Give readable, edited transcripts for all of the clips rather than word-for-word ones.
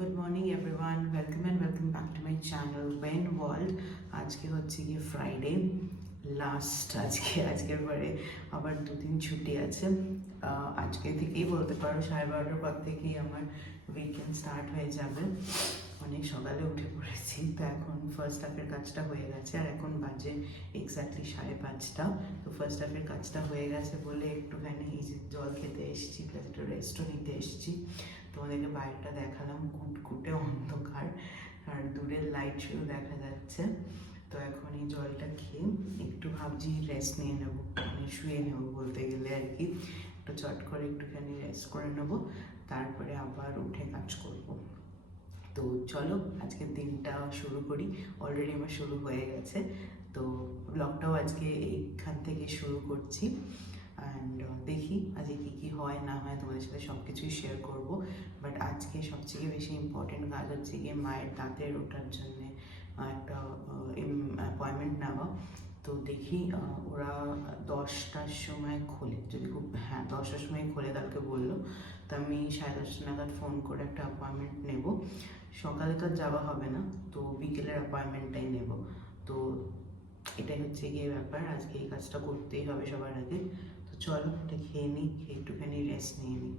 Good morning everyone, welcome back to my channel When World. আজকে হচ্ছে গিয়ে Friday last, আজকের পরে আবার দুদিন ছুটি আছে। আজকে থেকেই বলতে পারো 12:30টার পর থেকেই আমার উইকেন্ড স্টার্ট হয়ে যাবে। অনেক সকালে উঠে পড়েছি, তো এখন ফার্স্ট হাফের কাজটা হয়ে গেছে আর এখন বাজে এক্স্যাক্টলি 5:30। তো ফার্স্ট হাফের কাজটা হয়ে গেছে বলে একটুখানি এই যে জল খেতে এসেছি, প্লাস একটু রেস্টও নিতে এসেছি। তোমাদেরকে বাইরেটা দেখালাম, কুটকুটে অন্ধকার আর দূরের লাইট শুধু দেখা যাচ্ছে। তো এখন এই জলটা খেয়ে একটু ভাবছি রেস্ট নিয়ে নেবো, মানে শুয়ে নেবো বলতে গেলে আর কি। একটু চট করে একটুখানি রেস্ট করে নেবো, তারপরে আবার উঠে কাজ করবো। তো চলো আজকের দিনটা শুরু করি। অলরেডি আমার শুরু হয়ে গেছে, তো ব্লগটাও আজকে এইখান থেকে শুরু করছি। অ্যান্ড দেখি আজকে কী হয় না হয়, তোমাদের সাথে সব কিছুই শেয়ার করবো। বাট আজকে সবথেকে বেশি ইম্পর্টেন্ট কাজ হচ্ছে গিয়ে মায়ের দাঁতের ওঠার জন্যে একটা অ্যাপয়েন্টমেন্ট নেওয়া। তো দেখি ওরা 10টার সময় খোলে, যদি খুব 10টার সময় খোলে কালকে বললো। তো আমি 10:30 নাগাদ ফোন করে একটা অ্যাপয়েন্টমেন্ট নেব। সকালে তো যাওয়া হবে না, তো বিকেলের অ্যাপয়েন্টমেন্টটাই নেব। তো এটাই হচ্ছে গিয়ে ব্যাপার, আজকে এই কাজটা করতেই হবে সবার আগে। তো চলো এটা খেয়ে নিই, খেয়ে একটুখানি রেস্ট নিয়ে নিই।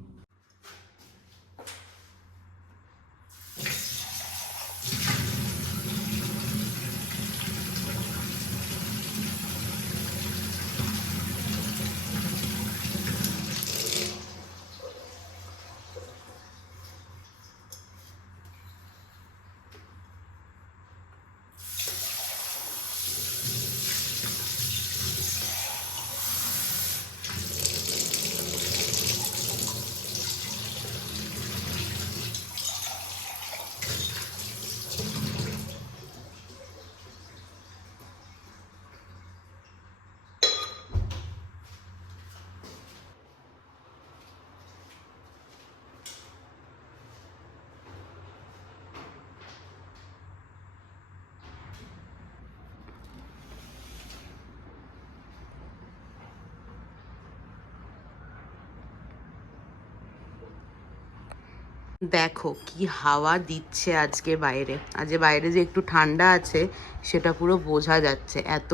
দেখো কি হাওয়া দিচ্ছে আজকে বাইরে। আজকে বাইরে যে একটু ঠান্ডা আছে সেটা পুরো বোঝা যাচ্ছে, এত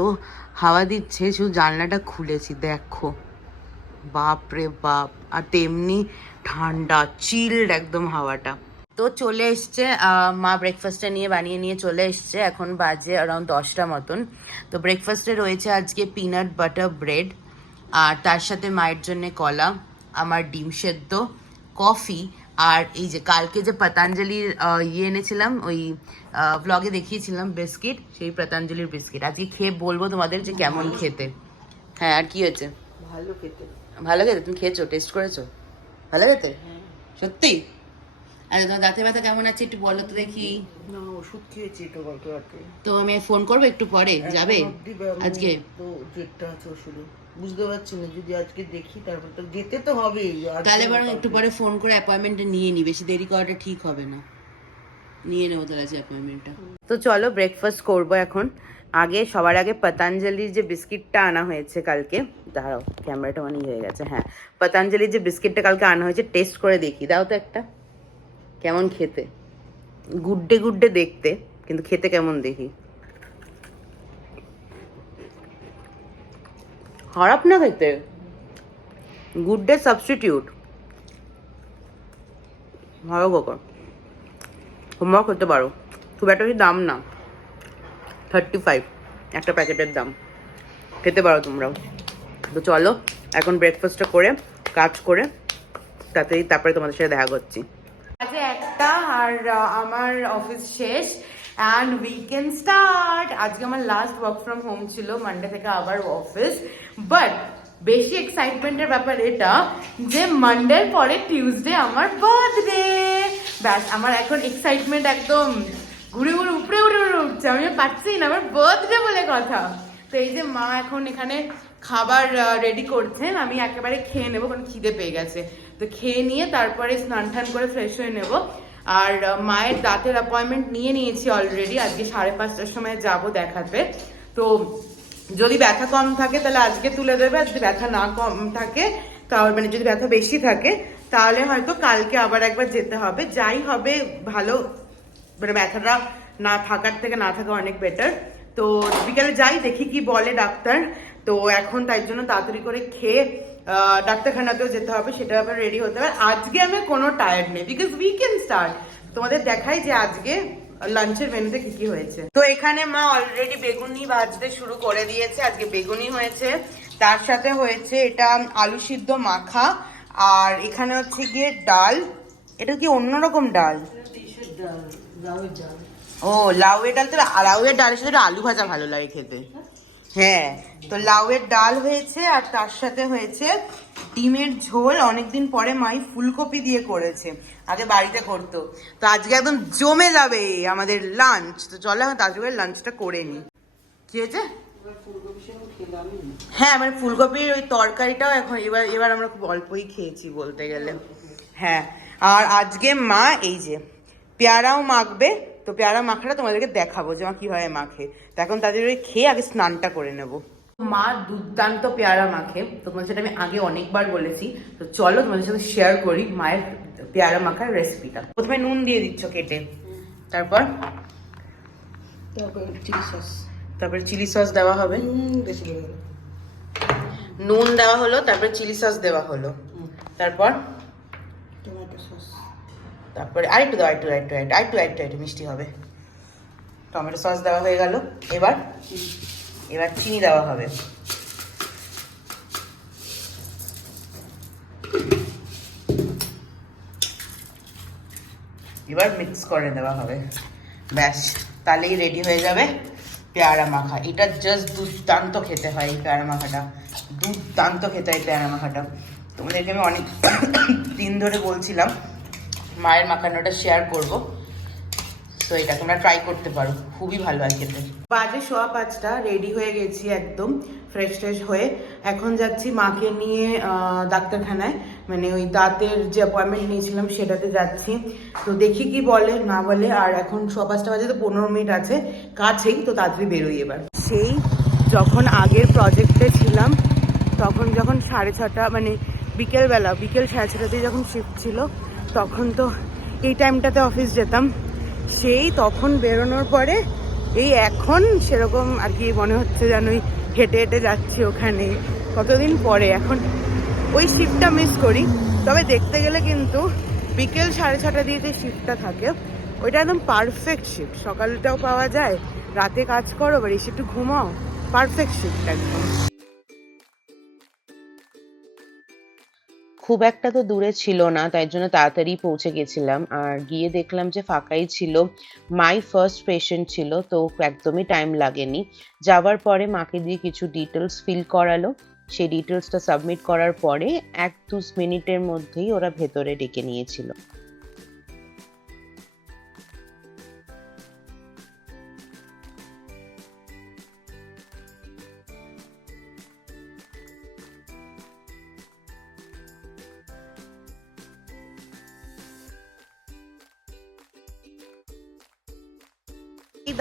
হাওয়া দিচ্ছে। শুধু জানলাটা খুলেছি, দেখো বাপ রে বাপ, আর তেমনি ঠান্ডা চিল্ড একদম হাওয়াটা। তো চলে এসছে মা ব্রেকফাস্টটা বানিয়ে নিয়ে চলে এসছে। এখন বাজে অ্যারাউন্ড 10টা মতন। তো ব্রেকফাস্টে রয়েছে আজকে পিনাট বাটার ব্রেড, আর তার সাথে মায়ের জন্যে কলা, আমার ডিম সেদ্ধ, কফি, আর এই যে কালকে যে পতঞ্জলির এনেছিলাম, ওই ব্লগে দেখিয়েছিলাম বিস্কিট, সেই পতঞ্জলির বিস্কিট। আজকে খেয়ে বলবো তোমাদের যে কেমন খেতে। হ্যাঁ, আর কি হয়েছে? ভালো খেতে। ভালো খেতে? তুমি খেয়েছো, টেস্ট করেছো? ভালো খেতে সত্যি? আরে তোমার দাঁতের ব্যথা কেমন আছে একটু বলো তো দেখি। না, ওষুধ খেয়েছি তো কালকে রাতে। তো আমি ফোন করবো একটু পরে, যাবে আজকে? তো ডেটটা আছে ওষুধে, বুঝতে পারছি না, যদি আজকে দেখি তারপর তো যেতে তো হবেই। তাহলে বরং একটু পরে ফোন করে অ্যাপয়েন্টমেন্টটা নিয়ে নি, বেশি দেরি করাটা ঠিক হবে না। নিয়ে নেবো তাহলে আছে অ্যাপয়েন্টমেন্টটা। তো চলো ব্রেকফাস্ট করবো এখন। সবার আগে পতঞ্জলির যে বিস্কিটটা আনা হয়েছে কালকে, দাঁড়াও ক্যামেরাটা মানে হয়ে গেছে। হ্যাঁ, পতঞ্জলির যে বিস্কিটটা কালকে আনা হয়েছে, টেস্ট করে দেখি, দাও তো একটা। কেমন খেতে? গুড্ডে গুড্ডে দেখতে, কিন্তু খেতে কেমন দেখি। খারাপ না খেতে, গুড্ডে সাবস্টিটিউট, ভালো কোকা। তোমরাও খেতে পারো, খুব একটা বেশি দাম না, 35 একটা প্যাকেটের দাম। খেতে পারো তোমরাও। তো চলো এখন ব্রেকফাস্টটা করে কাজ করে তারপরে তোমাদের সাথে দেখা করছি। আজকে 1টা আর আমার অফিস শেষ অ্যান্ড উইকেন্ড স্টার্ট। আজকে আমার লাস্ট ওয়ার্ক ফ্রম হোম ছিল, মানডে থেকে আবার অফিস। বাট বেশি এক্সাইটমেন্টের ব্যাপার এটা যে মানডের পরে টিউসডে আমার বার্থডে। ব্যাস, আমার এখন এক্সাইটমেন্ট একদম ঘুরে উপরে উঠছে। আমি পাচ্ছি না, আমার বার্থডে বলে কথা। তো এই যে মা এখন এখানে খাবার রেডি করছেন, আমি একেবারে খেয়ে নেবো কারণ খিদে পেয়ে গেছে। তো খেয়ে নিয়ে তারপরে স্নান টান করে ফ্রেশ হয়ে নেব। আর মায়ের দাঁতের অ্যাপয়েন্টমেন্ট নিয়েছি অলরেডি, আজকে 5:30টার সময় যাব দেখাতে। তো যদি ব্যথা কম থাকে তাহলে আজকে তুলে দেবে, আর যদি ব্যথা না কম থাকে তাহলে মানে যদি ব্যথা বেশি থাকে তাহলে হয়তো কালকে আবার একবার যেতে হবে। যাই হবে ভালো, মানে ব্যথাটা না থাকার থেকে না থাকা অনেক বেটার। তো বিকালে যাই, দেখি কি বলে ডাক্তার। তো এখন তাই জন্য তাড়াতাড়ি করে খেয়ে ডাক্তারখানাতেও যেতে হবে, সেটা আবার রেডি হতে হবে। আজকে আমি কোনো টায়ার্ড নেই, বিকজ উইকেন্ড স্টার্ট। তোমাদের দেখাই যে আজকে লাঞ্চের মেনুতে কি কি হয়েছে। তো এখানে মা অলরেডি বেগুনি ভাজতে শুরু করে দিয়েছে। আজকে বেগুনি হয়েছে, তার সাথে হয়েছে এটা আলু সিদ্ধ মাখা, আর এখানে হচ্ছে গিয়ে ডাল। এটা কি অন্যরকম ডাল? ও লাউয়ের ডাল। তো লাউয়ের ডালের সাথে আলু ভাজা ভালো লাগে খেতে। হ্যাঁ, তো লাউয়ের ডাল হয়েছে, আর তার সাথে হয়েছে ডিমের ঝোল। অনেকদিন পরে মাই ফুলকপি দিয়ে করেছে, আগে বাড়িতে করতো। তো আজকে একদম জমে যাবে আমাদের লাঞ্চ। তো চলো এখন তাড়াতাড়ি লাঞ্চটা করে নিই। কি হয়েছে? হ্যাঁ, মানে ফুলকপির ওই তরকারিটাও এখন এবার আমরা খুব অল্পই খেয়েছি বলতে গেলে। হ্যাঁ, আর আজকে মা এই যে পেয়ারাও মাখবে। তো পেয়ারা মাখাটা তোমাদেরকে দেখাবো যে মা কিভাবে মাখে। তো এখন তাদের খেয়ে আগে স্নানটা করে নেব। মা দুর্দান্ত পেয়ারা মাখে, তো তোমাদের সাথে আমি আগে অনেকবার বলেছি। তো চলো তোমাদের সাথে শেয়ার করি মায়ের পেয়ারা মাখার রেসিপিটা। প্রথমে নুন দিয়ে দিচ্ছ কেটে, তারপর তারপরে চিলি সস দেওয়া হবে। নুন দেওয়া হলো, তারপরে চিলি সস দেওয়া হলো, তারপর টমেটো সস, তারপরে আরেকটু দাও, আরেকটু মিষ্টি হবে। টমেটো সস দেওয়া হয়ে গেল। এবার চিনি দেওয়া হবে। এবার মিক্স করে দেওয়া হবে। ব্যাস, তাহলেই রেডি হয়ে যাবে পেয়ারা মাখা। এটা জাস্ট দুর্দান্ত খেতে হয় এই পেয়ারা মাখাটা, দুর্দান্ত খেতে হয় পেয়ারা মাখাটা। তোমাদেরকে আমি অনেক দিন ধরে বলছিলাম মায়ের মাখানোটা শেয়ার করব। তো এটা তোমরা ট্রাই করতে পারো, খুবই ভালো হয় খেতে। বাজে 5:15, রেডি হয়ে গেছি একদম ফ্রেশ হয়ে। এখন যাচ্ছি মাকে নিয়ে ডাক্তারখানায়, মানে ওই দাঁতের যে অ্যাপয়েন্টমেন্ট নিয়েছিলাম সেটাতে যাচ্ছি। তো দেখি কি বলে না বলে। আর এখন 5:15 বাজে, তো 15 মিনিট আছে কাছেই, তো তাড়াতাড়ি বেরোই এবার। সেই যখন আগের প্রজেক্টে ছিলাম তখন যখন 6:30, মানে বিকেল 6:30 যখন শিফট ছিল, তখন তো এই টাইমটাতে অফিস যেতাম। সেই তখন বেরোনোর পরে এই এখন সেরকম আর কি মনে হচ্ছে যেন ওই হেঁটে হেঁটে যাচ্ছি ওখানে। কতদিন পরে এখন ওই শিফটটা মিস করি। তবে দেখতে গেলে কিন্তু বিকেল 6:30 দিয়ে যে শিফটটা থাকে ওইটা একদম পারফেক্ট শিফট। সকালটাও পাওয়া যায়, রাতে কাজ করো, আবার এসে একটু ঘুমাও, পারফেক্ট শিফট একদম। খুব একটা তো দূরে ছিল না, তাই জন্য তাড়াতাড়ি পৌঁছে গেছিলাম। আর গিয়ে দেখলাম যে ফাঁকাই ছিল। মাই ফার্স্ট পেশেন্ট ছিল, তো একদমই টাইম লাগেনি। যাওয়ার পরে মাকে দিয়ে কিছু ডিটেলস ফিল করালো। সেই ডিটেলসটা সাবমিট করার পরে 1-2 মিনিটের মধ্যেই ওরা ভেতরে ডেকে নিয়েছিল।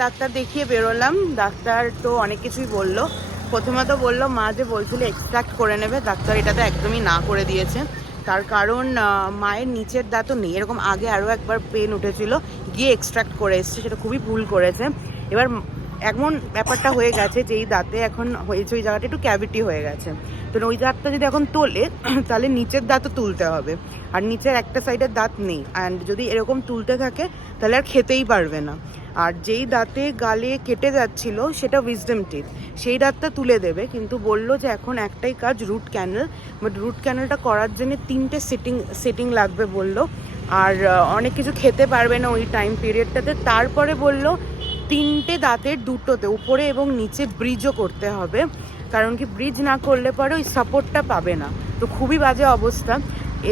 ডাক্তার দেখিয়ে বেরোলাম। ডাক্তার তো অনেক কিছুই বললো। প্রথমত বললো মা যে বলছিল এক্সট্রাক্ট করে নেবে, ডাক্তার এটা তো একদমই না করে দিয়েছে। তার কারণ মায়ের নিচের দাঁতও নেই, এরকম আগে আরও একবার পেন উঠেছিল, গিয়ে এক্সট্রাক্ট করে এসছে, সেটা খুবই ভুল করেছে। এবার এমন ব্যাপারটা হয়ে গেছে যে এই দাঁতে এখন হয়েছে ওই জায়গাটা একটু ক্যাভিটি হয়ে গেছে। তো ওই দাঁতটা যদি এখন তোলে তাহলে নিচের দাঁতও তুলতে হবে, আর নিচের একটা সাইডের দাঁত নেই। অ্যান্ড যদি এরকম তুলতে থাকে তাহলে আর খেতেই পারবে না। আর যেই দাঁতে গালে কেটে যাচ্ছিল সেটা উইজডম টিথ, সেই দাঁতটা তুলে দেবে। কিন্তু বললো যে এখন একটাই কাজ, রুট ক্যানেল। বাট রুট ক্যানেলটা করার জন্য 3টে সেটিং লাগবে বললো। আর অনেক কিছু খেতে পারবে না ওই টাইম পিরিয়ডটাতে। তারপরে বললো 3টে দাঁতের দুটোতে উপরে এবং নিচে ব্রিজও করতে হবে, কারণ কি ব্রিজ না করলে পরে ওই সাপোর্টটা পাবে না। তো খুবই বাজে অবস্থা।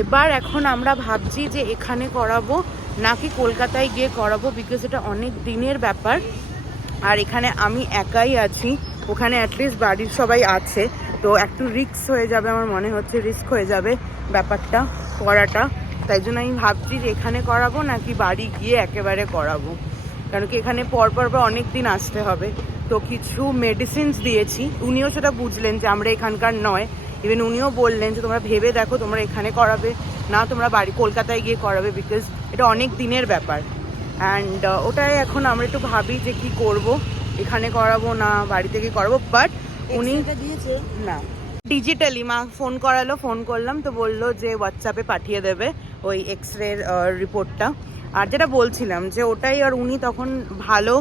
এবার এখন আমরা ভাবছি যে এখানে করাবো নাকি কলকাতায় গিয়ে করাবো, বিকজ এটা অনেক দিনের ব্যাপার। আর এখানে আমি একাই আছি, ওখানে অ্যাটলিস্ট বাড়ির সবাই আছে। তো একটু রিস্ক হয়ে যাবে, আমার মনে হচ্ছে রিস্ক হয়ে যাবে ব্যাপারটা করাটা। তাই জন্য আমি ভাবছি যে এখানে করাবো নাকি বাড়ি গিয়ে একেবারে করাবো, কারণ কি এখানে পরপর অনেক দিন আসতে হবে। তো কিছু মেডিসিনস দিয়েছি, উনিও সেটা বুঝলেন যে আমরা এখানকার নয়, ইভেন উনিও বললেন যে তোমরা ভেবে দেখো তোমরা এখানে করাবে না তোমরা বাড়ি কলকাতায় গিয়ে করাবে, বিকজ এটা অনেক দিনের ব্যাপার। অ্যান্ড ওটাই এখন আমরা একটু ভাবি যে কি করব, এখানে করাবো না বাড়িতে গিয়ে করাবো। বাট উনি দিয়েছে না, ডিজিটালি মা ফোন করালো, ফোন করলাম তো বললো যে হোয়াটসঅ্যাপে পাঠিয়ে দেবে ওই এক্স রে রিপোর্টটা। আর যেটা বলছিলাম যে ওটাই, আর উনি তখন ভালো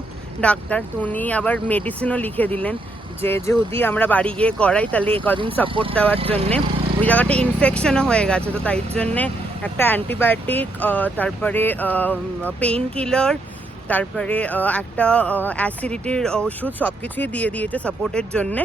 ডাক্তার, তো উনি আবার মেডিসিনও লিখে দিলেন যে যদি আমরা বাড়ি গিয়ে করাই তাহলে কদিন সাপোর্ট দেওয়ার জন্যে। ওই জায়গাটা ইনফেকশনও হয়ে গেছে, তো তাই জন্যে একটা অ্যান্টিবায়োটিক, তারপরে পেইন কিলার, তারপরে একটা অ্যাসিডিটির ওষুধ সব কিছুই দিয়ে দিয়েছে সাপোর্টের জন্যে।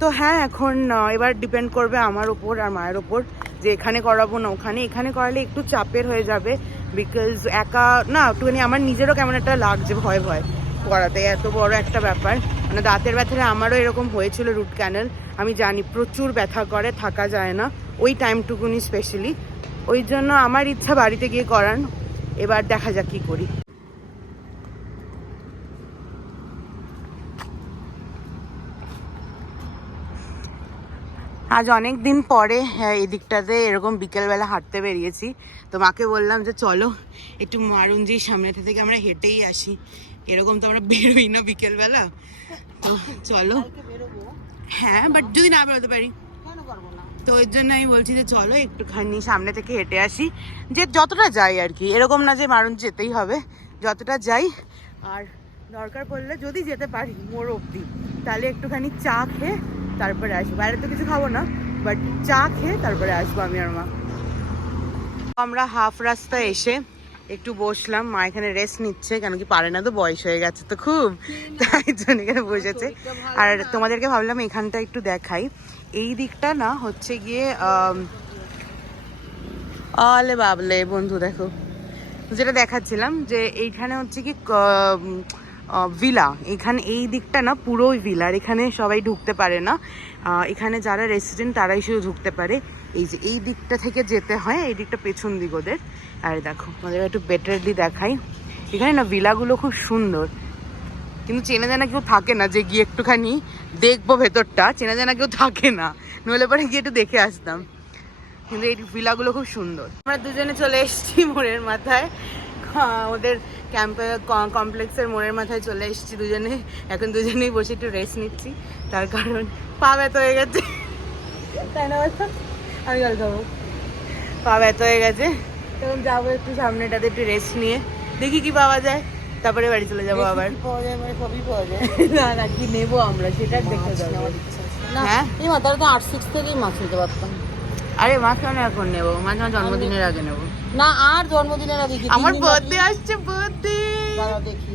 তো হ্যাঁ, এখন এবার ডিপেন্ড করবে আমার ওপর আর মায়ের ওপর যে এখানে করাবো না ওখানে। এখানে করালে একটু চাপের হয়ে যাবে, বিকজ একা না একটুখানি আমার নিজেরও কেমন একটা লাগছে, ভয় ভয় করাতে, এত বড় একটা ব্যাপার। মানে দাঁতের ব্যথাটা আমারও এরকম হয়েছিল, রুট ক্যানেল, আমি জানি প্রচুর ব্যথা করে, থাকা যায় না ওই টাইমটুকুনি স্পেশালি। ওই জন্য আমার ইচ্ছা বাড়িতে গিয়ে করান, এবার দেখা যাক কী করি। আজ অনেক দিন পরে এই দিকটাতে এরকম বিকেলবেলা হাঁটতে বেরিয়েছি, তো মাকে বললাম যে চলো একটু মারুঞ্জির সামনে থেকে আমরা হেঁটেই আসি, এরকম তো আমরা বেরোই না বিকেলবেলা, তো চলো। হ্যাঁ, বাট যদি না বেরোতে পারি তো ওই জন্য আমি বলছি যে চলো একটুখানি সামনে থেকে হেঁটে আসি, যে যতটা যাই আর কি, এরকম না যে মারুঞ্জি যেতেই হবে, যতটা যাই। আর দরকার পড়লে যদি যেতে পারি মোড় অবধি, তাহলে একটুখানি চা খেয়ে তারপরে আসবো। বাইরে তো কিছু খাবো না, বাট চা খেয়ে তারপরে আসবো আমি আর মা। আমরা হাফ রাস্তা এসে একটু বসলাম, মা এখানে রেস্ট নিচ্ছে, কেন কি পারে না, তো বয়স হয়ে গেছে তো খুব, তাই জন্য এখানে বসেছে। আর তোমাদেরকে ভাবলাম এখানটা একটু দেখাই, এই দিকটা না হচ্ছে গিয়ে আলে বাবলে বন্ধু দেখো, যেটা দেখাচ্ছিলাম যে এইখানে হচ্ছে কি ভিলা, এখানে এই দিকটা না পুরোই ভিলা, আর এখানে সবাই ঢুকতে পারে না, এখানে যারা রেসিডেন্ট তারাই শুধু ঢুকতে পারে। এই যে এই দিকটা থেকে যেতে হয়, এই দিকটা পেছন দিক ওদের। আর দেখো আমাদের একটু বেটারলি দেখাই, এখানে না ভিলাগুলো খুব সুন্দর, কিন্তু চেনা জানা কেউ থাকে না যে গিয়ে একটুখানি দেখবো ভেতরটা, চেনা জানা কেউ থাকে না, নইলে পরে গিয়ে একটু দেখে আসতাম। কিন্তু এই ভিলাগুলো খুব সুন্দর। আমরা দুজনে চলে এসেছি মোড়ের মাথায়, ওদের ক্যাম্পে কমপ্লেক্সের মোড়ের মাথায় চলে এসেছি দুজনে। এখন দুজনেই বসে একটু রেস্ট নিচ্ছি, তার কারণ পা ব্যথা হয়ে গেছে, তাই না বলতো? আমি গল্প খাবো, পা ব্যথা হয়ে গেছে, তখন যাবো একটু সামনেটাতে একটু রেস্ট নিয়ে, দেখি কি পাওয়া যায়, তারপরে বাড়ি চলে যাবো আবার। পাওয়া যায় মানে সবই পাওয়া যায়। না না, কি নেবো আমরা সেটা দেখতে যাবো। হ্যাঁ, এই মা তাহলে তো 8-6 থেকেই মাছ নিতে পারতাম। আরে মাছ কেন এখন নেবো, মাছ আমার জন্মদিনের আগে নেবো। না, আর জন্মদিনের আগে কি? আমার বার্থডে আসছে, বার্থডে দেখি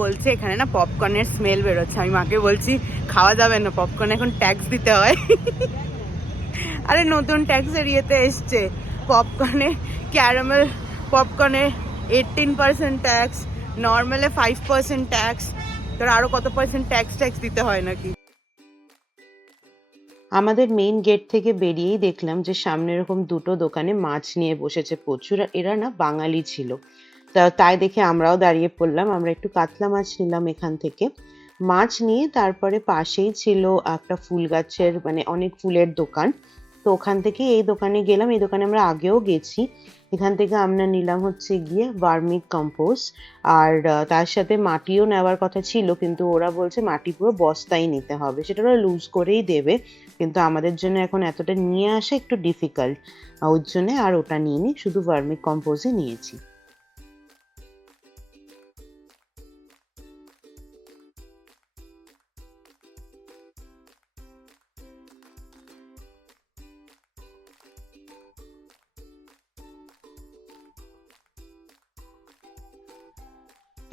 বলছে এখানে না পপকর্নের স্মেল বেরোচ্ছে। আমি মাকে বলছি খাওয়া যাবে না পপকর্ন, এখন ট্যাক্স দিতে হয়। আরে নতুন ট্যাক্সের ইয়েতে এসছে, পপকর্নে ক্যারামেল পপকর্নে 18% ট্যাক্স, নর্মালে 5% ট্যাক্স, তোর আরো কত পার্সেন্ট ট্যাক্স দিতে হয় নাকি। আমাদের মেইন গেট থেকে বেরিয়েই দেখলাম যে সামনে এরকম দুটো দোকানে মাছ নিয়ে বসেছে প্রচুর, আর এরা না বাঙালি ছিল, তাই দেখে আমরাও দাঁড়িয়ে পড়লাম। আমরা একটু কাতলা মাছ নিলাম এখান থেকে, মাছ নিয়ে তারপরে পাশেই ছিল একটা ফুল গাছের মানে অনেক ফুলের দোকান, তো ওখান থেকে এই দোকানে গেলাম। এই দোকানে আমরা আগেও গেছি। এখান থেকে আমরা নিলাম হচ্ছে গিয়ে ভার্মিক কম্পোস্ট, আর তার সাথে মাটিও নেওয়ার কথা ছিল, কিন্তু ওরা বলছে মাটি পুরো বস্তাই নিতে হবে, সেটা ওরা লুজ করেই দেবে, কিন্তু আমাদের জন্য এখন এতটা নিয়ে আসা একটু ডিফিকাল্ট, ওর জন্য আর ওটা নিয়ে নি, শুধু ভার্মিক কম্পোস্টই নিয়েছি।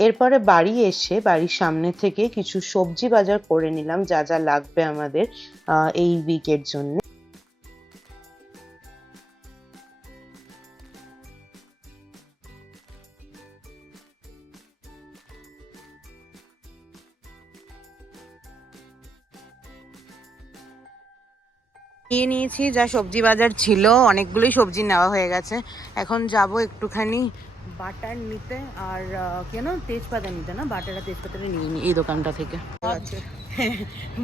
এরপরে বাড়ি এসে বাড়ির সামনে থেকে কিছু সবজি বাজার করে নিলাম, যা যা লাগবে আমাদের এই উইকের জন্য। নিয়ে নিয়েছি যা সবজি বাজার ছিল, অনেকগুলোই সবজি নেওয়া হয়ে গেছে। এখন যাব একটুখানি বাটার নিতে আর কেন তেজপাতা নিতে না, বাটার আর তেজপাতাটা নিয়ে নি এই দোকানটা থেকে।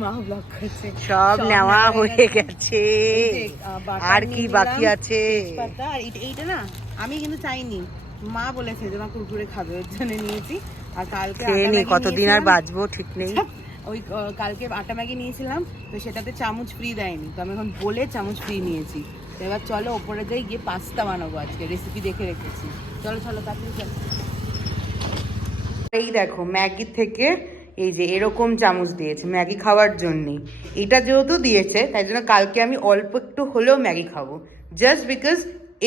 মা ব্লগ করছে, সব নেওয়া হয়ে গেছে, আর কি বাকি আছে? তেজপাতা আর এইটা না আমি কিন্তু চাইনি, মা বলেছে যে মা কুরকুরে খাবে ওর জন্য নিয়েছি। আর কালকে কতদিন আর বাঁচবো ঠিক নেই। ওই কালকে আটা ম্যাগি নিয়েছিলাম, তো সেটাতে চামচ ফ্রি দেয়নি, তো আমি এখন বলে চামচ ফ্রি নিয়েছি। তো এবার চলো ওপরে যাই, গিয়ে পাস্তা বানাবো, আজকে রেসিপি দেখে রেখেছি। চলো চলো তাড়াতাড়ি চলো। এই দেখো ম্যাগি থেকে এই যে এরকম চামচ দিয়েছে ম্যাগি খাওয়ার জন্যই। এটা যেহেতু দিয়েছে তাই জন্য কালকে আমি অল্প একটু হলেও ম্যাগি খাবো, জাস্ট বিকজ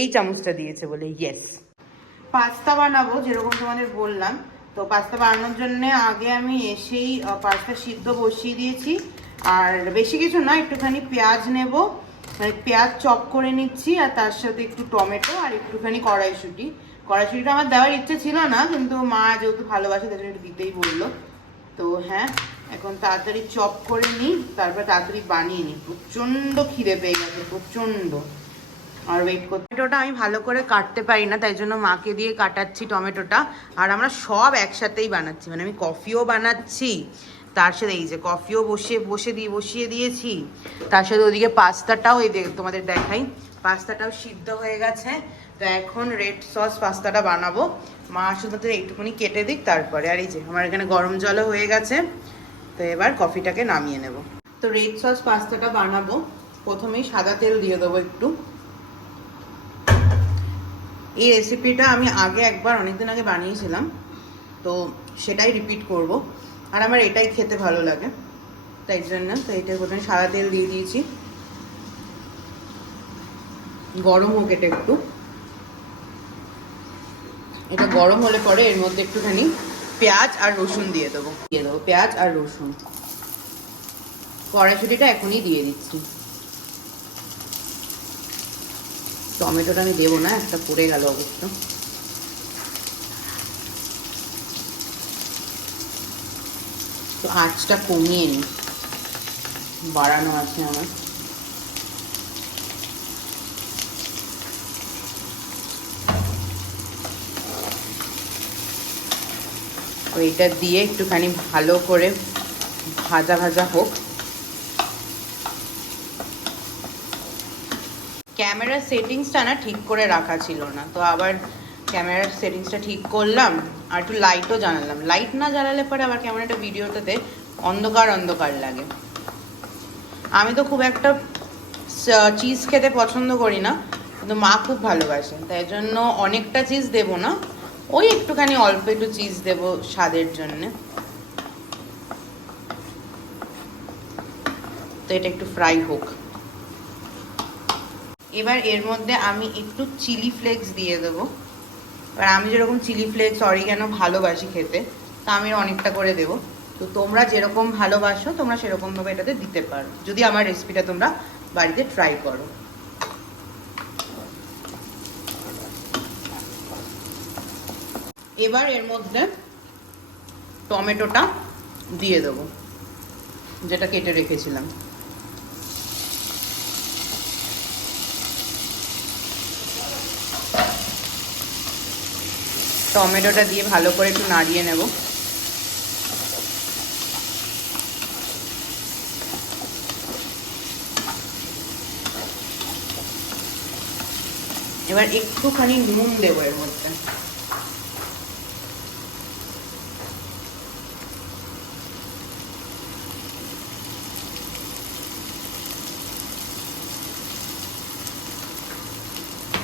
এই চামচটা দিয়েছে বলে। ইয়েস, পাস্তা বানাবো যেরকম তোমাদের বললাম। তো পাস্তা বানানোর জন্য আগে আমি এসেই পাস্তা সিদ্ধ বসিয়ে দিয়েছি। আর বেশি কিছু না, একটুখানি পেঁয়াজ নেব, মানে পেঁয়াজ চপ করে নিচ্ছি, আর তার সাথে একটু টমেটো আর একটুখানি কড়াইশুঁটিটা আমার দেওয়ার ইচ্ছে ছিল না, কিন্তু মা যেহেতু ভালোবাসে তাই জন্য একটু দিতেই বললো। তো হ্যাঁ, এখন তাড়াতাড়ি চপ করে নিই, তারপর তাড়াতাড়ি বানিয়ে নিই। প্রচণ্ড খিদে পেয়ে গেছে, প্রচণ্ড। আর ওয়েট করতে, টমেটোটা আমি ভালো করে কাটতে পারি না, তাই জন্য মাকে দিয়ে কাটাচ্ছি টমেটোটা। আর আমরা সব একসাথেই বানাচ্ছি, মানে আমি কফিও বানাচ্ছি, তার সাথে এই যে কফিও বসিয়ে দিয়েছি, তার সাথে ওদিকে পাস্তাটাও এই তোমাদের দেখাই, পাস্তাটাও সিদ্ধ হয়ে গেছে। তো এখন রেড সস পাস্তাটা বানাবো, মা শুধুমাত্র এইটুকুনি কেটে দিক তারপরে। আর এই যে আমার এখানে গরম জলও হয়ে গেছে, তো এবার কফিটাকে নামিয়ে নেব। তো রেড সস পাস্তাটা বানাবো, প্রথমেই সাদা তেল দিয়ে দেবো একটু। এই রেসিপিটা আমি একবার অনেকদিন আগে বানিয়েছিলাম, তো সেটাই রিপিট করব। আর আমার এটাই খেতে ভালো লাগে, তাই জন্য তো এটার প্রথমে সাদা তেল দিয়ে দিয়েছি, গরম হোক এটা একটু। এটা গরম হলে পরে এর মধ্যে একটুখানি পেঁয়াজ আর রসুন দিয়ে দেবো পেঁয়াজ আর রসুন। কড়াইশুঁটিটা এখনই দিয়ে দিচ্ছি। টমেটোটা আমি দেবো না, একটা পড়ে গেল অবশ্য। তো আঁচটা কমিয়ে নিই, বাড়ানো আছে আমার। এটা দিয়ে একটুখানি ভালো করে ভাজা ভাজা হোক। ক্যামেরার সেটিংসটা না ঠিক করে রাখা ছিল না, তো আবার ক্যামেরার সেটিংসটা ঠিক করলাম, আর একটু লাইটও জ্বালালাম। লাইট না জ্বালালে পরে আবার কেমন একটা ভিডিওটাতে অন্ধকার অন্ধকার লাগে। আমি তো খুব একটা চিজ খেতে পছন্দ করি না, কিন্তু মা খুব ভালোবাসে, তাই জন্য অনেকটা চিজ দেবো না, ওই একটুখানি অল্প একটু চিজ দেবো স্বাদের জন্যে। তো এটা একটু ফ্রাই হোক। এবার এর মধ্যে আমি একটু চিলি ফ্লেক্স দিয়ে দেবো। এবার আমি যেরকম চিলি ফ্লেক্স অরিগ্যানো ভালোবাসি খেতে, তা আমি অনেকটা করে দেবো। তো তোমরা যেরকম ভালোবাসো তোমরা সেরকমভাবে এটাতে দিতে পারো, যদি আমার রেসিপিটা তোমরা বাড়িতে ট্রাই করো। এবার এর মধ্যে টমেটোটা দিয়ে দেবো, যেটা কেটে রেখেছিলাম। টমেটোটা দিয়ে ভালো করে একটু নাড়িয়ে নেব। এবার একটুখানি নুন দেবো এর মধ্যে।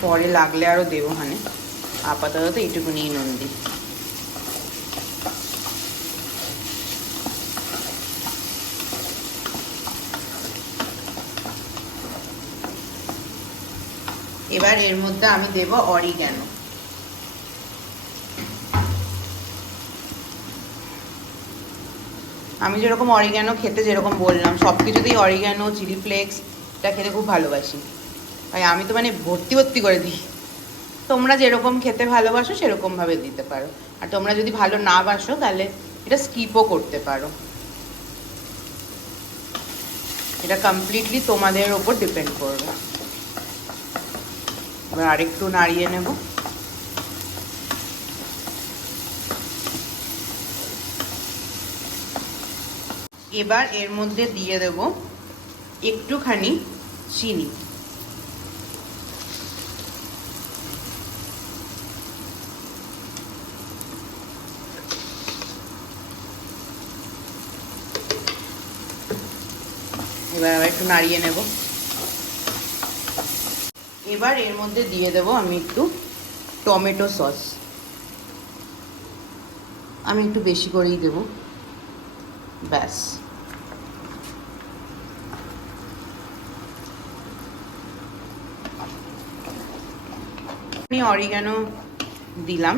পরে লাগলে আরো দেবো, মানে আপাতত এইটুকুনি নুন দিই। এবার এর মধ্যে আমি দেব অরিগ্যানো। আমি যেরকম অরিগ্যানো খেতে যেরকম বললাম, সব কিছুতেই অরিগ্যানো চিলি ফ্লেক্স এটা খেতে খুব ভালোবাসি, তাই আমি তো মানে ভর্তি ভর্তি করে দিই। তোমরা যেরকম খেতে ভালোবাসো সেরকমভাবে দিতে পারো, আর তোমরা যদি ভালো না বাসো তাহলে এটা স্কিপও করতে পারো। এটা কমপ্লিটলি তোমাদের ওপর ডিপেন্ড করবে। এবার আরেকটু নাড়িয়ে নেব। এবার এর মধ্যে দিয়ে দেব একটুখানি চিনি। এবার আবার একটু নাড়িয়ে নেব। এবার এর মধ্যে দিয়ে দেব আমি একটু টমেটো সস। আমি একটু বেশি করেই দেব, ব্যাস। আমি অরিগানো দিলাম।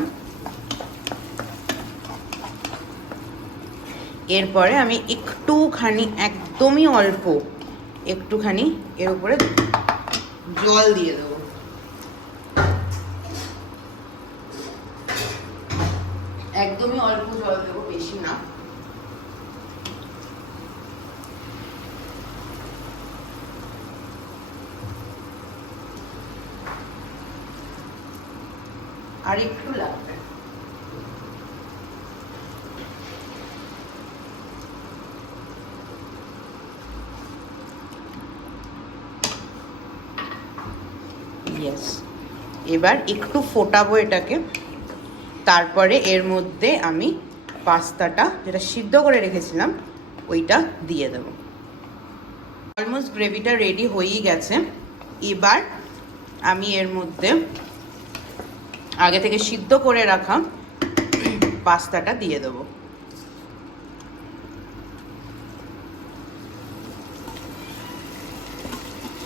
এরপরে আমি একটুখানি, একদমই অল্প একটুখানি এর উপরে জল দিয়ে দেবো। একদমই অল্প জল দেবো, বেশি না। আর একটু লাগবে। ইয়েস, এবার একটু ফোটাবো এটাকে। তারপরে এর মধ্যে আমি পাস্তাটা যেটা সিদ্ধ করে রেখেছিলাম ওইটা দিয়ে দেব। অলমোস্ট গ্রেভিটা রেডি হয়েই গেছে। এবার আমি এর মধ্যে আগে থেকে সিদ্ধ করে রাখা পাস্তাটা দিয়ে দেব।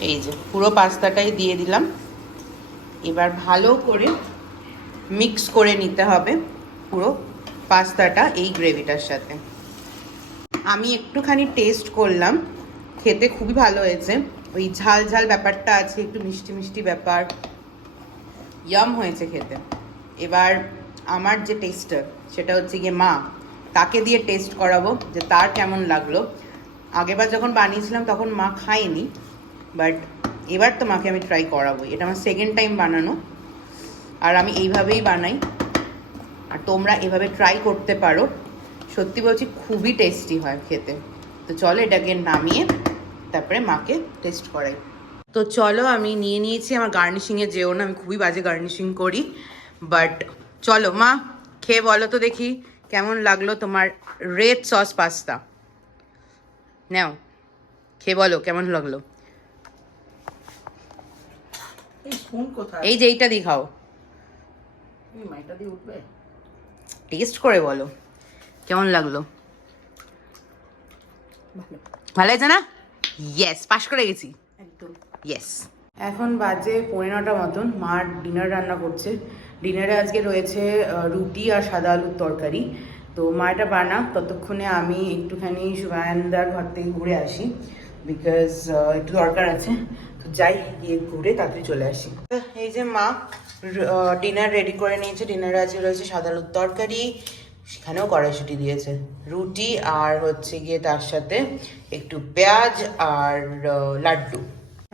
এই যে পুরো পাস্তাটাই দিয়ে দিলাম। এবার ভালো করে মিক্স করে নিতে হবে পুরো পাস্তাটা এই গ্রেভিটার সাথে। আমি একটুখানি টেস্ট করলাম, খেতে খুবই ভালো হয়েছে। ওই ঝাল ঝাল ব্যাপারটা আছে, একটু মিষ্টি মিষ্টি ব্যাপার, ইয়াম হয়েছে খেতে। এবার আমার যে টেস্টার সেটা হচ্ছে গিয়ে মা, তাকে দিয়ে টেস্ট করাবো যে তার কেমন লাগলো। আগেরবার যখন বানিয়েছিলাম তখন মা খায়নি, বাট এবার তো মাকে আমি ট্রাই করাবো। এটা আমার সেকেন্ড টাইম বানানো, আর আমি এইভাবেই বানাই, আর তোমরা এভাবে ট্রাই করতে পারো। সত্যি বলছি খুবই টেস্টি হয় খেতে। তো চলো এটাকে নামিয়ে তারপরে মাকে টেস্ট করাই। তো চলো, আমি নিয়ে নিয়েছি। আমার গার্নিশিংয়ে যেও না, আমি খুবই বাজে গার্নিশিং করি। বাট চলো মা, খেয়ে বলো তো দেখি কেমন লাগলো তোমার রেড সস পাস্তা। নাও খেয়ে বলো কেমন লাগলো। এই যে এইটা দিয়ে খাও, টেস্ট করে বলো কেমন লাগলো। ভালো হয়েছে না? ইয়েস, পাস করে গেছি একদম। ইয়েস। এখন বাজে 9:15 মতন। মার ডিনার রান্না করছে। ডিনারে আজকে রয়েছে রুটি আর সাদা আলুর তরকারি। তো মা এটা বানাক, ততক্ষণে আমি একটুখানি সুবায়নদার ঘর থেকে ঘুরে আসি, বিকজ একটু দরকার আছে। তো যাই, গিয়ে ঘুরে তাড়াতাড়ি চলে আসি। এই যে মা ডিনার রেডি করে নিয়েছে। ডিনারে আজকে রয়েছে সাদা আলুর তরকারি, সেখানেও কড়াইশুঁটি দিয়েছে, রুটি, আর হচ্ছে গিয়ে তার সাথে একটু পেঁয়াজ আর লাড্ডু।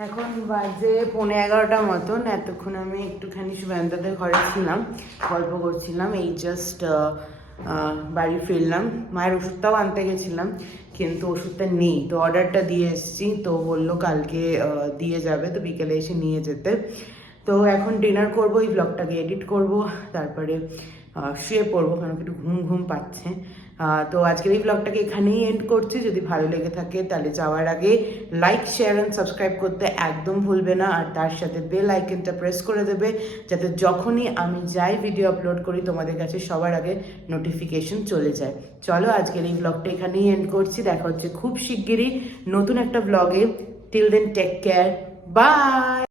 এখন বাজে 11:15 মতন। এতক্ষণ আমি একটুখানি সুবায়নদাদের ঘরে ছিলাম, গল্প করছিলাম। এই জাস্ট বাড়ি ফিরলাম। মায়ের ওষুধটাও আনতে গেছিলাম, কিন্তু ওষুধটা নেই। তো অর্ডারটা দিয়ে এসেছি, তো বললো কালকে দিয়ে যাবে, তো বিকেলে এসে নিয়ে যেতে। তো এখন ডিনার করব, এই ব্লগটাকে এডিট করব, তারপরে শুয়ে পড়বো, কারণ একটু ঘুম ঘুম পাচ্ছে। তো আজকের এই ব্লগটাকে এখানেই এন্ড করছি। যদি ভালো লেগে থাকে তাহলে যাওয়ার আগে লাইক, শেয়ার অ্যান্ড সাবস্ক্রাইব করতে একদম ভুলবে না, আর তার সাথে বেল আইকনটা প্রেস করে দেবে, যাতে যখনই আমি যাই ভিডিও আপলোড করি তোমাদের কাছে সবার আগে নোটিফিকেশন চলে যায়। চলো আজকের এই ব্লগটা এখানেই এন্ড করছি। দেখা হচ্ছে খুব শিগগিরই নতুন একটা ব্লগে। Till then take care, by.